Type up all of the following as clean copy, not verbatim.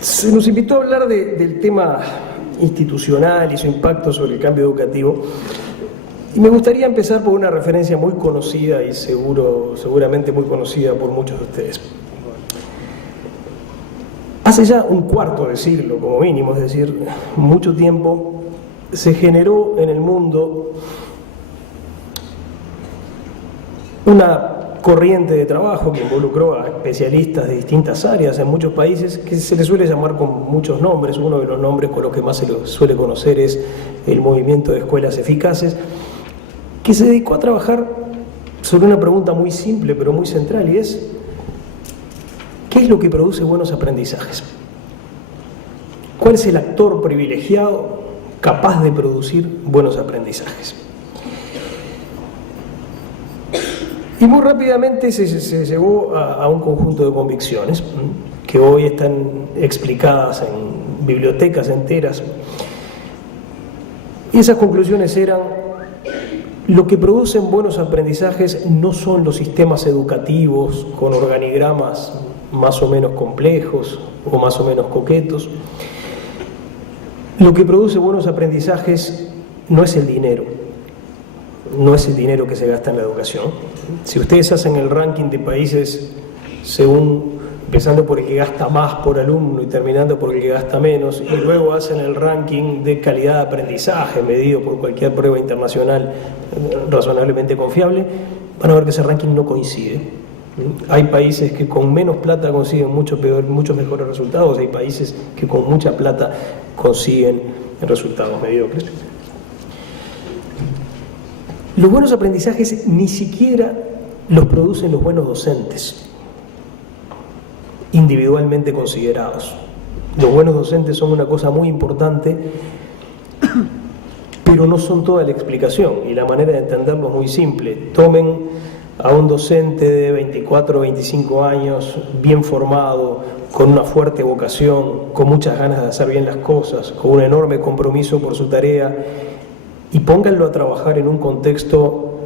Se nos invitó a hablar del tema institucional y su impacto sobre el cambio educativo. Y me gustaría empezar por una referencia muy conocida y seguramente muy conocida por muchos de ustedes. Hace ya un cuarto de siglo, como mínimo, es decir, mucho tiempo, se generó en el mundo una corriente de trabajo que involucró a especialistas de distintas áreas en muchos países, que se le suele llamar con muchos nombres. Uno de los nombres con los que más se lo suele conocer es el movimiento de escuelas eficaces, que se dedicó a trabajar sobre una pregunta muy simple pero muy central, y es: ¿qué es lo que produce buenos aprendizajes? ¿Cuál es el actor privilegiado capaz de producir buenos aprendizajes? Y muy rápidamente se llegó a un conjunto de convicciones que hoy están explicadas en bibliotecas enteras. Y esas conclusiones eran: lo que producen buenos aprendizajes no son los sistemas educativos con organigramas más o menos complejos o más o menos coquetos. Lo que produce buenos aprendizajes no es el dinero. No es el dinero que se gasta en la educación. Si ustedes hacen el ranking de países empezando por el que gasta más por alumno y terminando por el que gasta menos, y luego hacen el ranking de calidad de aprendizaje medido por cualquier prueba internacional razonablemente confiable, van a ver que ese ranking no coincide. Hay países que con menos plata consiguen muchos mejores resultados, hay países que con mucha plata consiguen resultados mediocres. Los buenos aprendizajes ni siquiera los producen los buenos docentes, individualmente considerados. Los buenos docentes son una cosa muy importante, pero no son toda la explicación, y la manera de entenderlo es muy simple. Tomen a un docente de 24 o 25 años, bien formado, con una fuerte vocación, con muchas ganas de hacer bien las cosas, con un enorme compromiso por su tarea, y pónganlo a trabajar en un contexto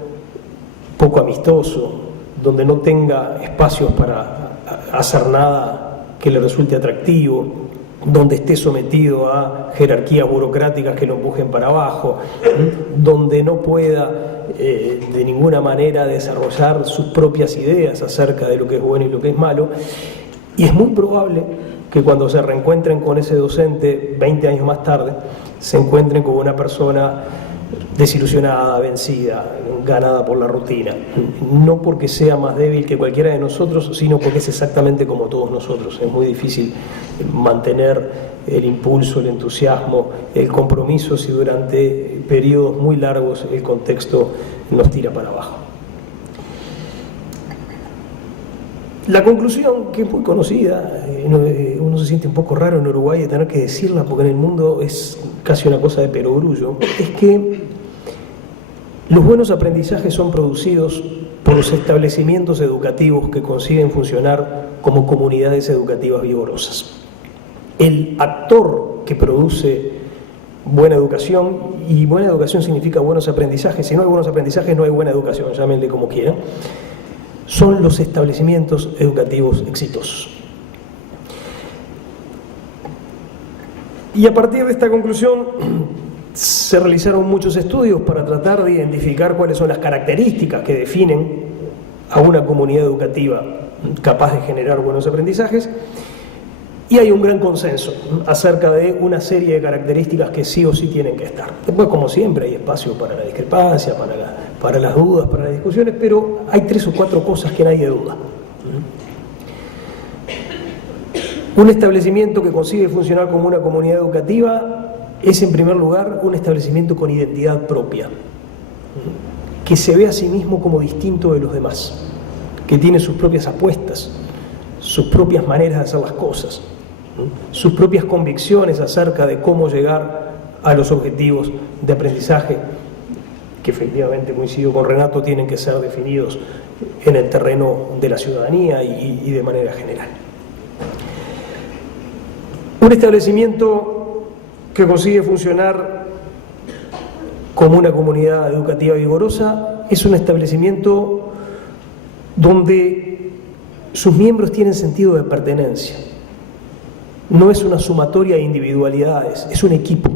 poco amistoso, donde no tenga espacios para hacer nada que le resulte atractivo, donde esté sometido a jerarquías burocráticas que lo empujen para abajo, donde no pueda de ninguna manera desarrollar sus propias ideas acerca de lo que es bueno y lo que es malo. Y es muy probable que cuando se reencuentren con ese docente 20 años más tarde, se encuentren con una persona desilusionada, vencida, ganada por la rutina. No porque sea más débil que cualquiera de nosotros, sino porque es exactamente como todos nosotros. Es muy difícil mantener el impulso, el entusiasmo, el compromiso si durante periodos muy largos el contexto nos tira para abajo. La conclusión, que es muy conocida, uno se siente un poco raro en Uruguay de tener que decirla porque en el mundo es casi una cosa de perogrullo, es que los buenos aprendizajes son producidos por los establecimientos educativos que consiguen funcionar como comunidades educativas vigorosas. El actor que produce buena educación, y buena educación significa buenos aprendizajes, si no hay buenos aprendizajes no hay buena educación, llámenle como quieran, son los establecimientos educativos exitosos. Y a partir de esta conclusión se realizaron muchos estudios para tratar de identificar cuáles son las características que definen a una comunidad educativa capaz de generar buenos aprendizajes, y hay un gran consenso acerca de una serie de características que sí o sí tienen que estar. Después, como siempre, hay espacio para la discrepancia, para las dudas, para las discusiones, pero hay 3 o 4 cosas que nadie duda. Un establecimiento que consigue funcionar como una comunidad educativa es, en primer lugar, un establecimiento con identidad propia, que se ve a sí mismo como distinto de los demás, que tiene sus propias apuestas, sus propias maneras de hacer las cosas, sus propias convicciones acerca de cómo llegar a los objetivos de aprendizaje, que efectivamente, coincido con Renato, tienen que ser definidos en el terreno de la ciudadanía y de manera general. Un establecimiento que consigue funcionar como una comunidad educativa vigorosa es un establecimiento donde sus miembros tienen sentido de pertenencia. no es una sumatoria de individualidades, es un equipo.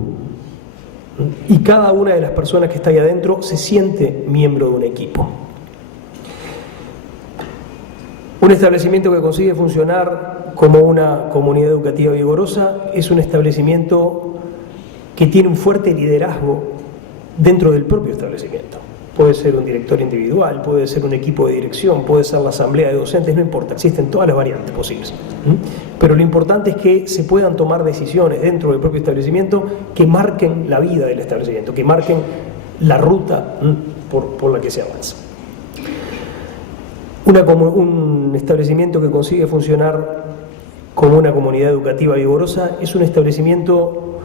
Y cada una de las personas que está ahí adentro se siente miembro de un equipo. Un establecimiento que consigue funcionar como una comunidad educativa vigorosa es un establecimiento que tiene un fuerte liderazgo dentro del propio establecimiento. Puede ser un director individual, puede ser un equipo de dirección, puede ser la asamblea de docentes, no importa, existen todas las variantes posibles. Pero lo importante es que se puedan tomar decisiones dentro del propio establecimiento que marquen la vida del establecimiento, que marquen la ruta por la que se avanza. Un establecimiento que consigue funcionar como una comunidad educativa vigorosa es un establecimiento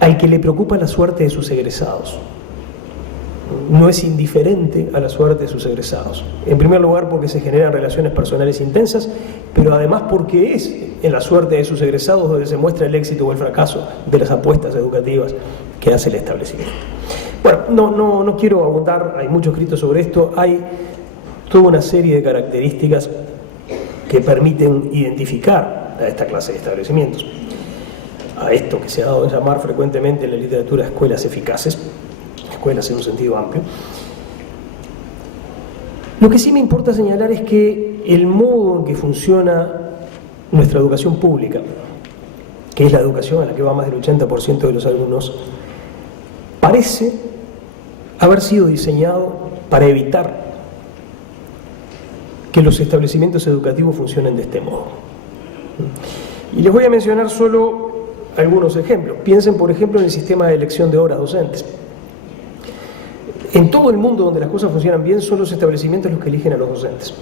al que le preocupa la suerte de sus egresados. No es indiferente a la suerte de sus egresados. En primer lugar porque se generan relaciones personales intensas, pero además porque es en la suerte de sus egresados donde se muestra el éxito o el fracaso de las apuestas educativas que hace el establecimiento. Bueno, no quiero abundar, hay mucho escrito sobre esto, hay toda una serie de características que permiten identificar a esta clase de establecimientos, a esto que se ha dado a llamar frecuentemente en la literatura escuelas eficaces, escuelas en un sentido amplio. Lo que sí me importa señalar es que el modo en que funciona nuestra educación pública, que es la educación a la que va más del 80% de los alumnos, parece haber sido diseñado para evitar que los establecimientos educativos funcionen de este modo. Y les voy a mencionar solo algunos ejemplos. Piensen, por ejemplo, en el sistema de elección de horas docentes. En todo el mundo donde las cosas funcionan bien son los establecimientos los que eligen a los docentes.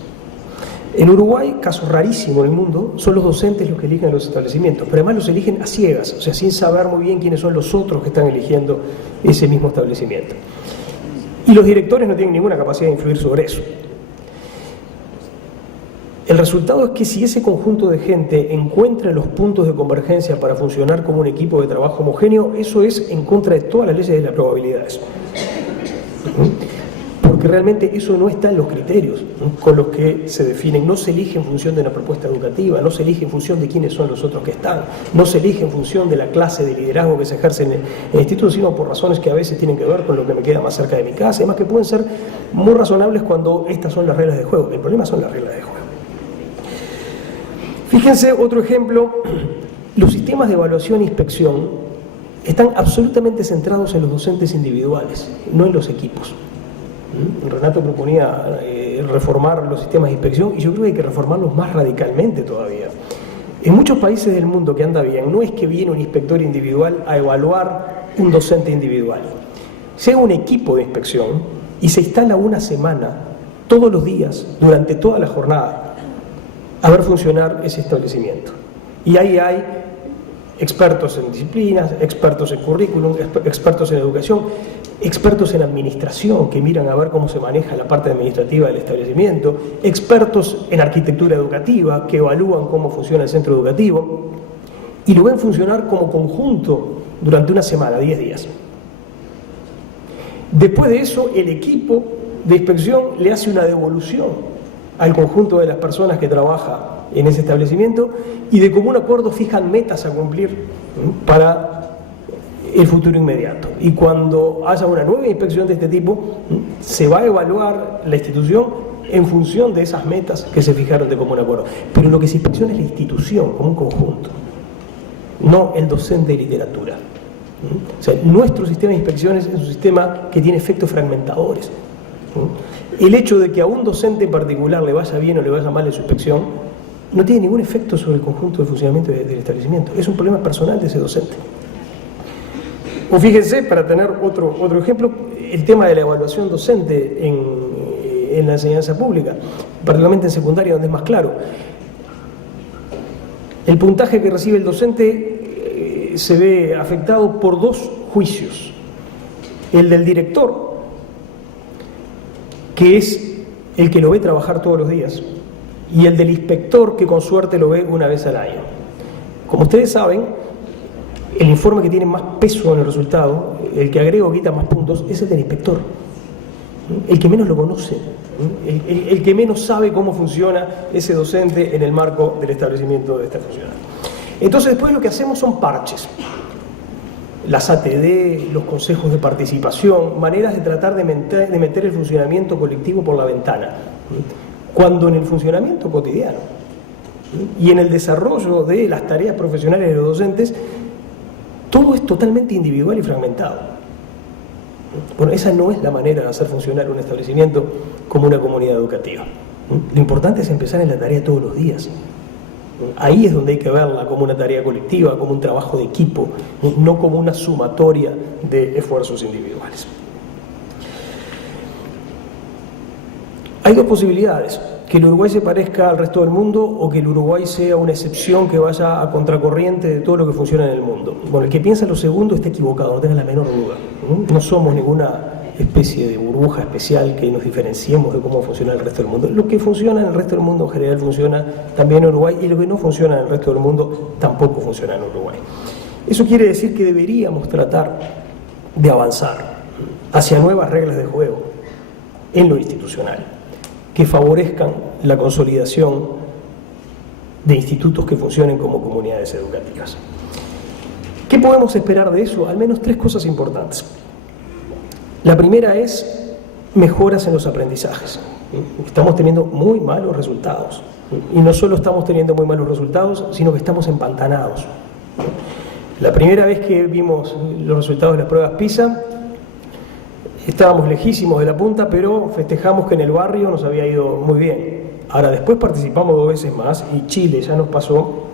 En Uruguay, caso rarísimo en el mundo, son los docentes los que eligen a los establecimientos, pero además los eligen a ciegas, o sea, sin saber muy bien quiénes son los otros que están eligiendo ese mismo establecimiento. Y los directores no tienen ninguna capacidad de influir sobre eso. El resultado es que si ese conjunto de gente encuentra los puntos de convergencia para funcionar como un equipo de trabajo homogéneo, eso es en contra de todas las leyes de las probabilidades. Porque realmente eso no está en los criterios con los que se definen. No se elige en función de una propuesta educativa, no se elige en función de quiénes son los otros que están, no se elige en función de la clase de liderazgo que se ejerce en el instituto, sino por razones que a veces tienen que ver con lo que me queda más cerca de mi casa, además que pueden ser muy razonables cuando estas son las reglas de juego. El problema son las reglas de juego. Fíjense otro ejemplo, los sistemas de evaluación e inspección están absolutamente centrados en los docentes individuales, no en los equipos. Renato proponía reformar los sistemas de inspección y yo creo que hay que reformarlos más radicalmente todavía. En muchos países del mundo que anda bien, no es que viene un inspector individual a evaluar un docente individual. Se hace un equipo de inspección y se instala una semana, todos los días, durante toda la jornada, a ver funcionar ese establecimiento. Y ahí hay expertos en disciplinas, expertos en currículum, expertos en educación, expertos en administración que miran a ver cómo se maneja la parte administrativa del establecimiento, expertos en arquitectura educativa que evalúan cómo funciona el centro educativo y lo ven funcionar como conjunto durante una semana, 10 días. Después de eso, el equipo de inspección le hace una devolución al conjunto de las personas que trabaja en ese establecimiento y de común acuerdo fijan metas a cumplir para el futuro inmediato. Y cuando haya una nueva inspección de este tipo, se va a evaluar la institución en función de esas metas que se fijaron de común acuerdo. Pero lo que se inspecciona es la institución como un conjunto, no el docente de literatura. O sea, nuestro sistema de inspecciones es un sistema que tiene efectos fragmentadores. El hecho de que a un docente en particular le vaya bien o le vaya mal en su inspección no tiene ningún efecto sobre el conjunto de funcionamiento del establecimiento. Es un problema personal de ese docente. O fíjense, para tener otro ejemplo, el tema de la evaluación docente en la enseñanza pública, particularmente en secundaria, donde es más claro. El puntaje que recibe el docente se ve afectado por dos juicios. El del director, que es el que lo ve trabajar todos los días, y el del inspector, que con suerte lo ve una vez al año. Como ustedes saben, el informe que tiene más peso en el resultado, el que agrega o quita más puntos, es el del inspector, el que menos lo conoce, el que menos sabe cómo funciona ese docente en el marco del establecimiento de esta funcional. Entonces después lo que hacemos son parches. Las ATD, los consejos de participación, maneras de tratar de meter el funcionamiento colectivo por la ventana, cuando en el funcionamiento cotidiano y en el desarrollo de las tareas profesionales de los docentes, todo es totalmente individual y fragmentado. Bueno, esa no es la manera de hacer funcionar un establecimiento como una comunidad educativa. Lo importante es empezar en la tarea todos los días. Ahí es donde hay que verla como una tarea colectiva, como un trabajo de equipo, no como una sumatoria de esfuerzos individuales. Hay dos posibilidades: que el Uruguay se parezca al resto del mundo o que el Uruguay sea una excepción que vaya a contracorriente de todo lo que funciona en el mundo. Bueno, el que piensa lo segundo está equivocado, no tenga la menor duda. No somos ninguna especie de burbuja especial que nos diferenciemos de cómo funciona el resto del mundo. Lo que funciona en el resto del mundo en general funciona también en Uruguay, y lo que no funciona en el resto del mundo tampoco funciona en Uruguay. Eso quiere decir que deberíamos tratar de avanzar hacia nuevas reglas de juego en lo institucional, que favorezcan la consolidación de institutos que funcionen como comunidades educativas. ¿Qué podemos esperar de eso? Al menos tres cosas importantes. La primera es mejoras en los aprendizajes. Estamos teniendo muy malos resultados. Y no solo estamos teniendo muy malos resultados, sino que estamos empantanados. La primera vez que vimos los resultados de las pruebas PISA, estábamos lejísimos de la punta, pero festejamos que en el barrio nos había ido muy bien. Ahora, después participamos 2 veces más, y Chile ya nos pasó,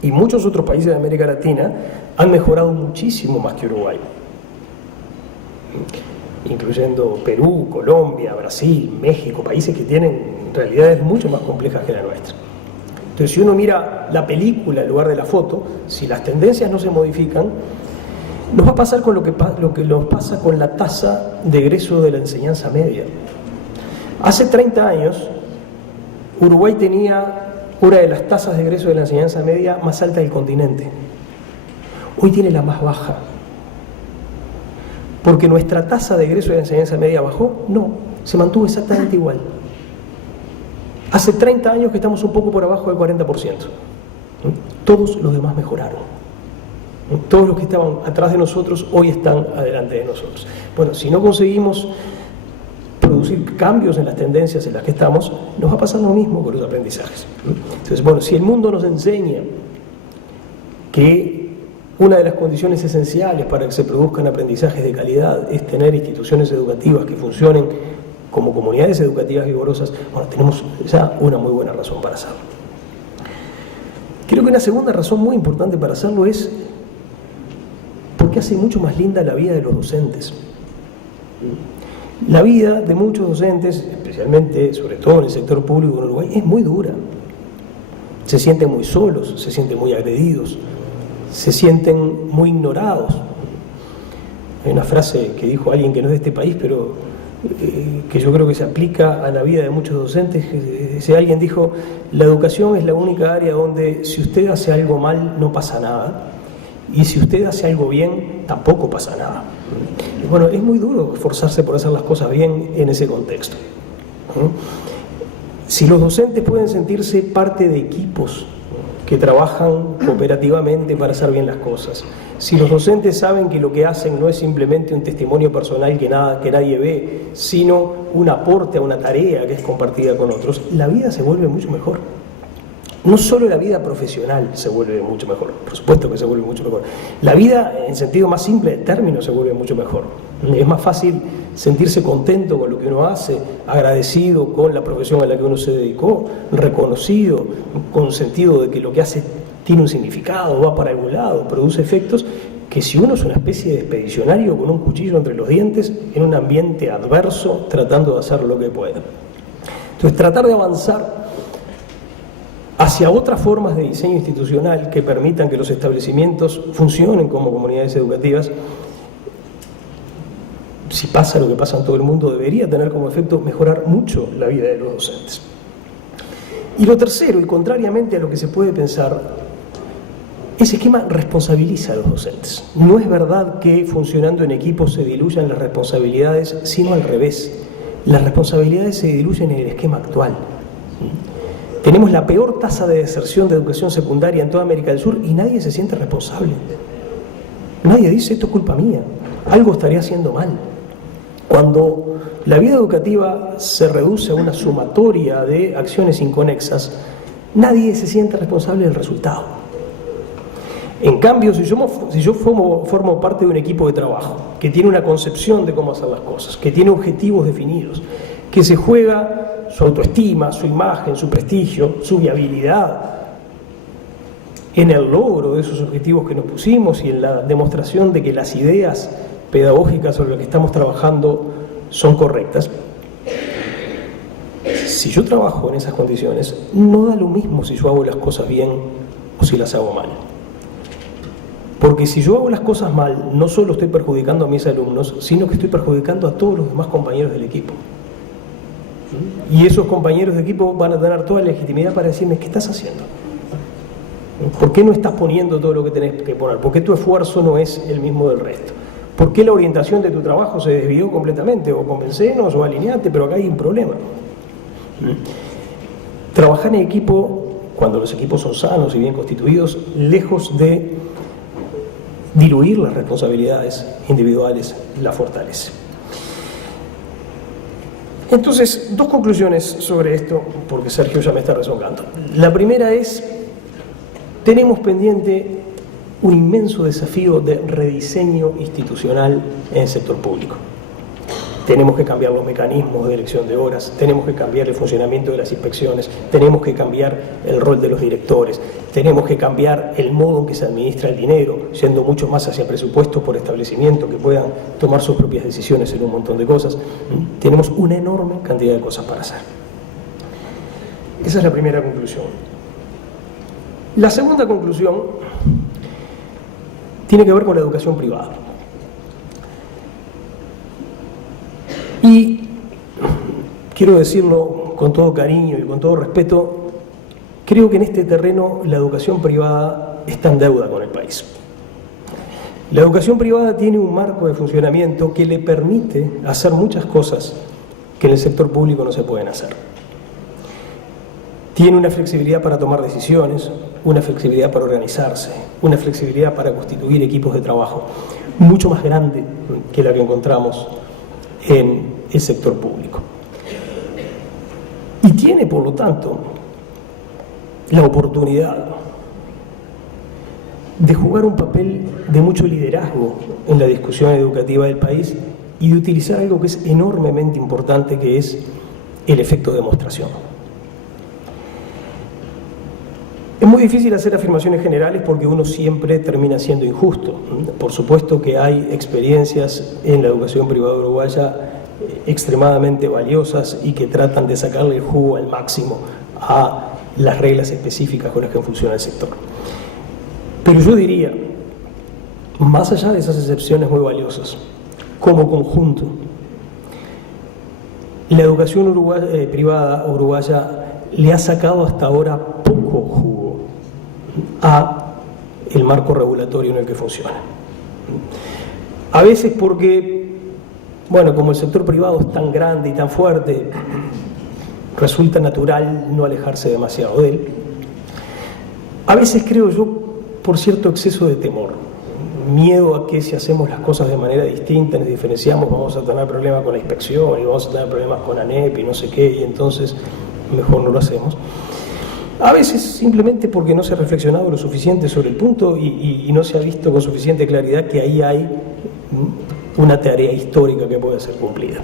y muchos otros países de América Latina han mejorado muchísimo más que Uruguay, incluyendo Perú, Colombia, Brasil, México, países que tienen realidades mucho más complejas que la nuestra. Entonces, si uno mira la película en lugar de la foto, si las tendencias no se modifican, nos va a pasar con lo que nos pasa con la tasa de egreso de la enseñanza media. Hace 30 años, Uruguay tenía una de las tasas de egreso de la enseñanza media más alta del continente. Hoy tiene la más baja. ¿Porque nuestra tasa de egreso de la enseñanza media bajó? No, se mantuvo exactamente igual. Hace 30 años que estamos un poco por abajo del 40%. Todos los demás mejoraron. Todos los que estaban atrás de nosotros hoy están adelante de nosotros. Bueno, si no conseguimos producir cambios en las tendencias en las que estamos, nos va a pasar lo mismo con los aprendizajes. Entonces, bueno, si el mundo nos enseña que una de las condiciones esenciales para que se produzcan aprendizajes de calidad es tener instituciones educativas que funcionen como comunidades educativas vigorosas, bueno, tenemos ya una muy buena razón para hacerlo. Creo que una segunda razón muy importante para hacerlo es porque hace mucho más linda la vida de los docentes. La vida de muchos docentes, especialmente, sobre todo en el sector público en Uruguay, es muy dura. Se sienten muy solos, se sienten muy agredidos, se sienten muy ignorados. Hay una frase que dijo alguien que no es de este país, pero que yo creo que se aplica a la vida de muchos docentes. Ese alguien dijo: la educación es la única área donde si usted hace algo mal no pasa nada, y si usted hace algo bien tampoco pasa nada. Bueno, es muy duro esforzarse por hacer las cosas bien en ese contexto. Si los docentes pueden sentirse parte de equipos que trabajan cooperativamente para hacer bien las cosas, si los docentes saben que lo que hacen no es simplemente un testimonio personal que nadie ve, sino un aporte a una tarea que es compartida con otros, la vida se vuelve mucho mejor. No solo la vida profesional se vuelve mucho mejor, por supuesto que se vuelve mucho mejor. La vida, en sentido más simple de término, se vuelve mucho mejor. Es más fácil sentirse contento con lo que uno hace, agradecido con la profesión a la que uno se dedicó, reconocido, con sentido de que lo que hace tiene un significado, va para algún lado, produce efectos, que si uno es una especie de expedicionario con un cuchillo entre los dientes en un ambiente adverso, tratando de hacer lo que pueda. Entonces, tratar de avanzar hacia otras formas de diseño institucional que permitan que los establecimientos funcionen como comunidades educativas, si pasa lo que pasa en todo el mundo, debería tener como efecto mejorar mucho la vida de los docentes. Y lo tercero, y contrariamente a lo que se puede pensar, ese esquema responsabiliza a los docentes. No es verdad que funcionando en equipo se diluyan las responsabilidades, sino al revés. las responsabilidades se diluyen en el esquema actual. Tenemos la peor tasa de deserción de educación secundaria en toda América del Sur y nadie se siente responsable. Nadie dice, esto es culpa mía, algo estaría haciendo mal. Cuando la vida educativa se reduce a una sumatoria de acciones inconexas, nadie se siente responsable del resultado. En cambio, si yo formo parte de un equipo de trabajo que tiene una concepción de cómo hacer las cosas, que tiene objetivos definidos, que se juega su autoestima, su imagen, su prestigio, su viabilidad en el logro de esos objetivos que nos pusimos y en la demostración de que las ideas pedagógicas sobre las que estamos trabajando son correctas. Si yo trabajo en esas condiciones, no da lo mismo si yo hago las cosas bien o si las hago mal. Porque si yo hago las cosas mal, no solo estoy perjudicando a mis alumnos, sino que estoy perjudicando a todos los demás compañeros del equipo. Y esos compañeros de equipo van a tener toda la legitimidad para decirme, ¿qué estás haciendo? ¿Por qué no estás poniendo todo lo que tenés que poner? ¿Por qué tu esfuerzo no es el mismo del resto? ¿Por qué la orientación de tu trabajo se desvió completamente? O convencenos o alineate, pero acá hay un problema. Trabajar en equipo, cuando los equipos son sanos y bien constituidos, lejos de diluir las responsabilidades individuales, la fortalece. Entonces, dos conclusiones sobre esto, porque Sergio ya me está rezongando. La primera es, tenemos pendiente un inmenso desafío de rediseño institucional en el sector público. Tenemos que cambiar los mecanismos de elección de horas, tenemos que cambiar el funcionamiento de las inspecciones, tenemos que cambiar el rol de los directores, tenemos que cambiar el modo en que se administra el dinero, yendo mucho más hacia presupuestos por establecimiento que puedan tomar sus propias decisiones en un montón de cosas. Tenemos una enorme cantidad de cosas para hacer. Esa es la primera conclusión. La segunda conclusión tiene que ver con la educación privada. Y quiero decirlo con todo cariño y con todo respeto, creo que en este terreno la educación privada está en deuda con el país. La educación privada tiene un marco de funcionamiento que le permite hacer muchas cosas que en el sector público no se pueden hacer. Tiene una flexibilidad para tomar decisiones, una flexibilidad para organizarse, una flexibilidad para constituir equipos de trabajo mucho más grande que la que encontramos en el sector público. Y tiene, por lo tanto, la oportunidad de jugar un papel de mucho liderazgo en la discusión educativa del país y de utilizar algo que es enormemente importante, que es el efecto de demostración. Es muy difícil hacer afirmaciones generales porque uno siempre termina siendo injusto. Por supuesto que hay experiencias en la educación privada uruguaya extremadamente valiosas y que tratan de sacarle el jugo al máximo a las reglas específicas con las que funciona el sector. Pero yo diría, más allá de esas excepciones muy valiosas, como conjunto, la educación privada uruguaya le ha sacado hasta ahora poco jugo a el marco regulatorio en el que funciona. A veces porque, bueno, como el sector privado es tan grande y tan fuerte, resulta natural no alejarse demasiado de él. A veces creo yo por cierto exceso de temor, miedo a que si hacemos las cosas de manera distinta, nos diferenciamos, vamos a tener problemas con la inspección y vamos a tener problemas con ANEP y no sé qué, y entonces mejor no lo hacemos. A veces simplemente porque no se ha reflexionado lo suficiente sobre el punto y no se ha visto con suficiente claridad que ahí hay una tarea histórica que puede ser cumplida.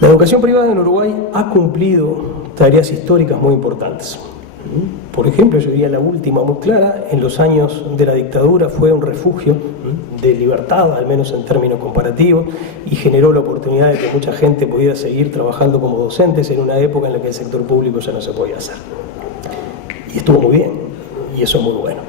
La educación privada en Uruguay ha cumplido tareas históricas muy importantes. Por ejemplo, yo diría la última muy clara, en los años de la dictadura fue un refugio de libertad, al menos en términos comparativos, y generó la oportunidad de que mucha gente pudiera seguir trabajando como docentes en una época en la que el sector público ya no se podía hacer. Y estuvo muy bien, y eso es muy bueno.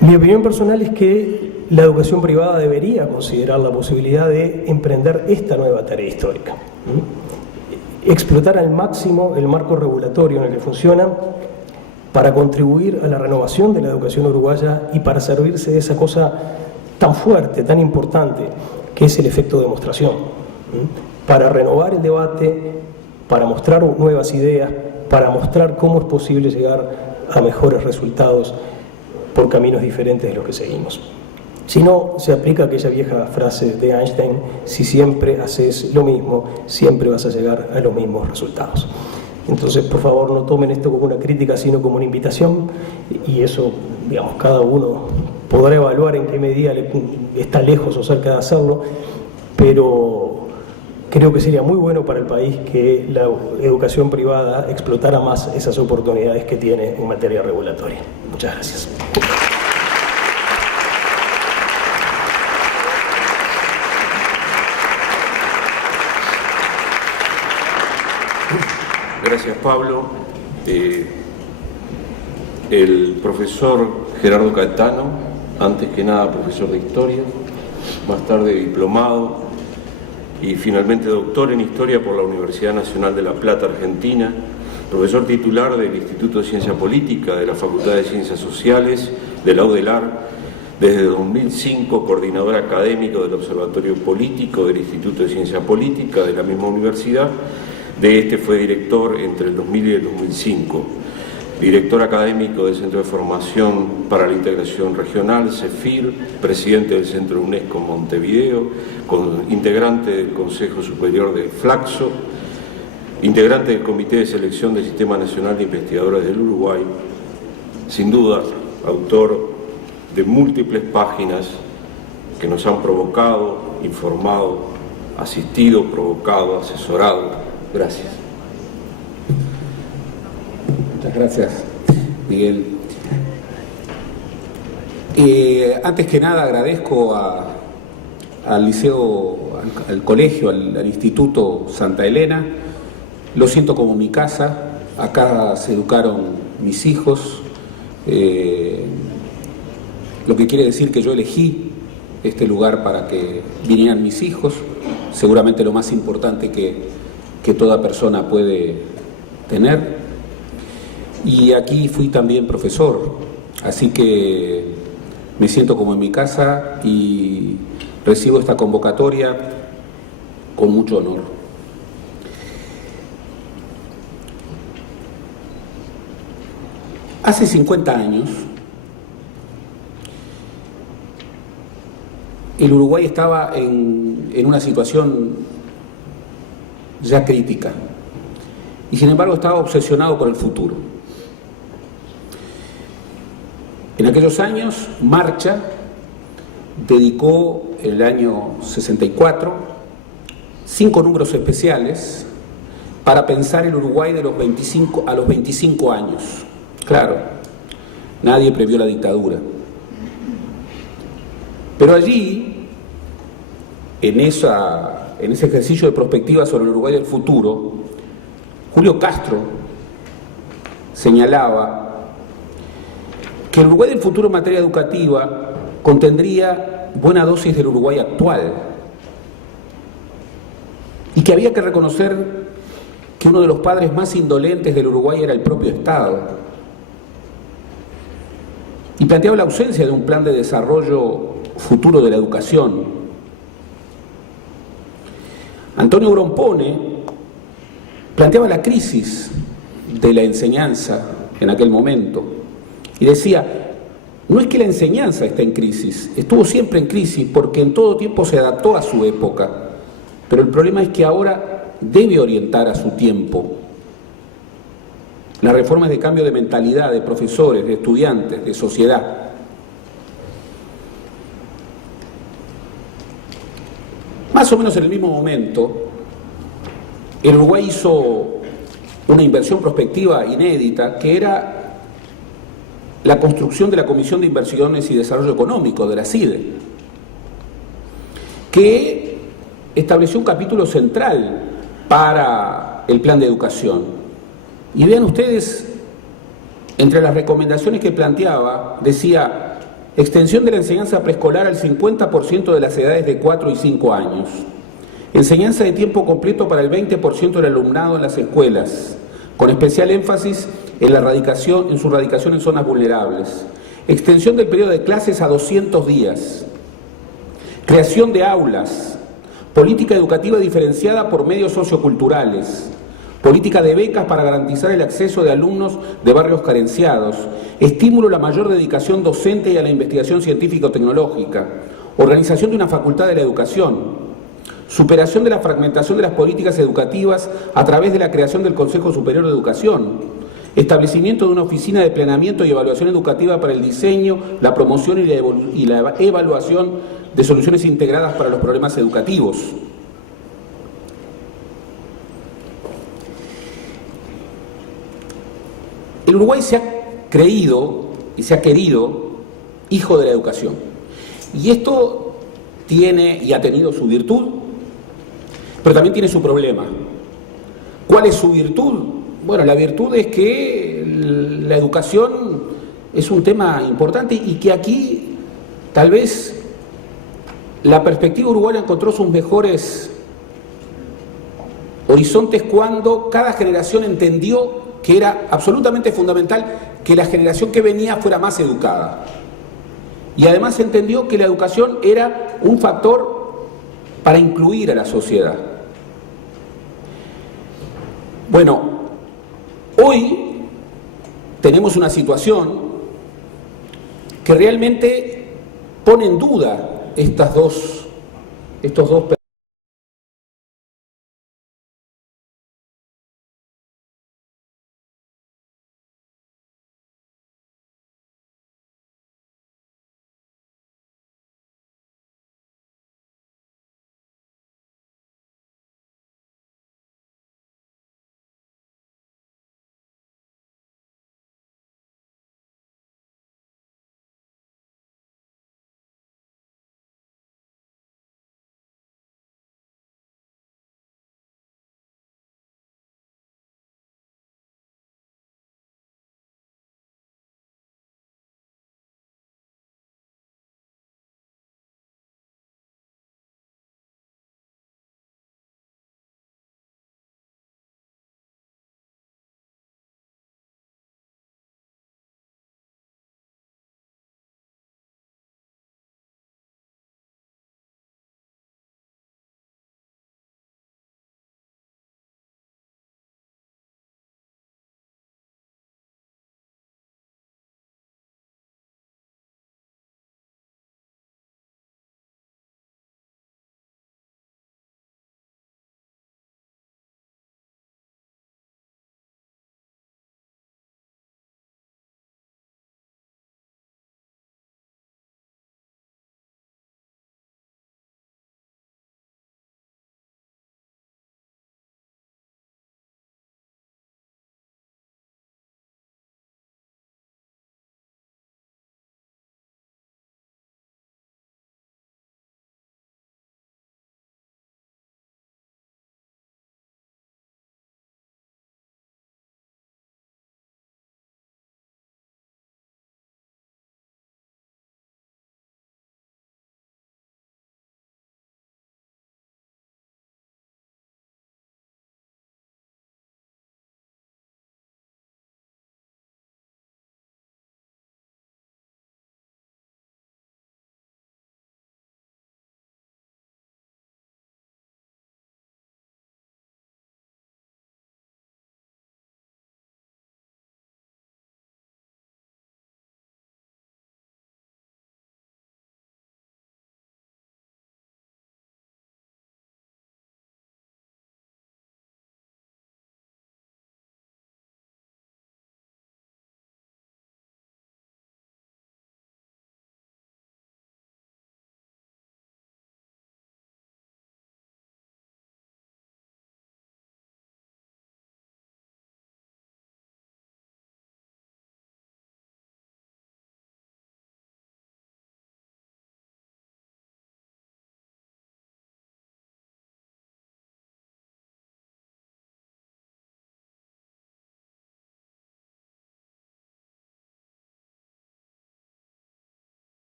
Mi opinión personal es que la educación privada debería considerar la posibilidad de emprender esta nueva tarea histórica. Explotar al máximo el marco regulatorio en el que funciona para contribuir a la renovación de la educación uruguaya y para servirse de esa cosa tan fuerte, tan importante, que es el efecto demostración, para renovar el debate, para mostrar nuevas ideas, para mostrar cómo es posible llegar a mejores resultados por caminos diferentes de los que seguimos. Si no, se aplica aquella vieja frase de Einstein: si siempre haces lo mismo, siempre vas a llegar a los mismos resultados. Entonces, por favor, no tomen esto como una crítica, sino como una invitación, y eso, digamos, cada uno podrá evaluar en qué medida está lejos o cerca de hacerlo, pero creo que sería muy bueno para el país que la educación privada explotara más esas oportunidades que tiene en materia regulatoria. Muchas gracias. Gracias, Pablo. El profesor Gerardo Caetano, antes que nada profesor de Historia, más tarde diplomado y finalmente doctor en Historia por la Universidad Nacional de La Plata, Argentina, profesor titular del Instituto de Ciencia Política de la Facultad de Ciencias Sociales de la UDELAR, desde 2005 coordinador académico del Observatorio Político del Instituto de Ciencia Política de la misma universidad. De este fue director entre el 2000 y el 2005, director académico del Centro de Formación para la Integración Regional, CEFIR, presidente del Centro UNESCO Montevideo, integrante del Consejo Superior de Flaxo, integrante del Comité de Selección del Sistema Nacional de Investigadores del Uruguay, sin duda autor de múltiples páginas que nos han provocado, informado, asistido, provocado, asesorado. Gracias. Muchas gracias, Miguel. Antes que nada agradezco al liceo, al colegio, al Instituto Santa Elena. Lo siento como mi casa. Acá se educaron mis hijos, lo que quiere decir que yo elegí este lugar para que vinieran mis hijos. Seguramente lo más importante que toda persona puede tener. Y aquí fui también profesor, así que me siento como en mi casa y recibo esta convocatoria con mucho honor. Hace 50 años, el Uruguay estaba en una situación ya crítica, y sin embargo estaba obsesionado con el futuro. En aquellos años, Marcha dedicó en el año 64 5 números especiales para pensar el Uruguay de los 25 a los 25 años. Claro, nadie previó la dictadura. Pero allí, en ese ejercicio de prospectiva sobre el Uruguay del futuro, Julio Castro señalaba que el Uruguay del futuro en materia educativa contendría buena dosis del Uruguay actual, y que había que reconocer que uno de los padres más indolentes del Uruguay era el propio Estado, y planteaba la ausencia de un plan de desarrollo futuro de la educación. Antonio Grompone planteaba la crisis de la enseñanza en aquel momento y decía: no es que la enseñanza esté en crisis, estuvo siempre en crisis porque en todo tiempo se adaptó a su época, pero el problema es que ahora debe orientar a su tiempo. Las reformas de cambio de mentalidad de profesores, de estudiantes, de sociedad. Más o menos en el mismo momento, el Uruguay hizo una inversión prospectiva inédita, que era la construcción de la Comisión de Inversiones y Desarrollo Económico, de la CIDE, que estableció un capítulo central para el plan de educación. Y vean ustedes, entre las recomendaciones que planteaba, decía: extensión de la enseñanza preescolar al 50% de las edades de 4 y 5 años. Enseñanza de tiempo completo para el 20% del alumnado en las escuelas, con especial énfasis en su radicación en zonas vulnerables. Extensión del periodo de clases a 200 días. creación de aulas, política educativa diferenciada por medios socioculturales, política de becas para garantizar el acceso de alumnos de barrios carenciados, estímulo a la mayor dedicación docente y a la investigación científico-tecnológica, organización de una facultad de la educación, superación de la fragmentación de las políticas educativas a través de la creación del Consejo Superior de Educación, establecimiento de una oficina de planeamiento y evaluación educativa para el diseño, la promoción y la evaluación de soluciones integradas para los problemas educativos. El Uruguay se ha creído y se ha querido hijo de la educación. Y esto tiene y ha tenido su virtud, pero también tiene su problema. ¿Cuál es su virtud? Bueno, la virtud es que la educación es un tema importante y que aquí tal vez la perspectiva uruguaya encontró sus mejores horizontes cuando cada generación entendió que era absolutamente fundamental que la generación que venía fuera más educada. Y además entendió que la educación era un factor para incluir a la sociedad. Bueno, hoy tenemos una situación que realmente pone en duda estos dos